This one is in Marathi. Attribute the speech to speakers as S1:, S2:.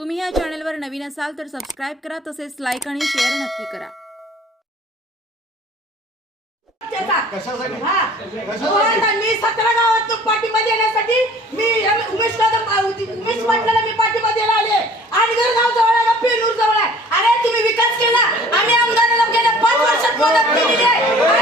S1: तुम्ही या चॅनलवर नवीन असाल तर सबस्क्राईब करा तसेच लाईक आणि शेअर नक्की करा.
S2: हो, मी सतरा गावात पाठीमध्ये येण्यासाठी मी उमेश कदम उमेश पाटलाला मी पाठीमध्ये आले. आणगर गाव जवळ आहे पेनूर जवळ आहे. अरे तुम्ही विकास केला. आम्ही आमदाराला गेल्या पाच वर्षात मदत केलेली आहे.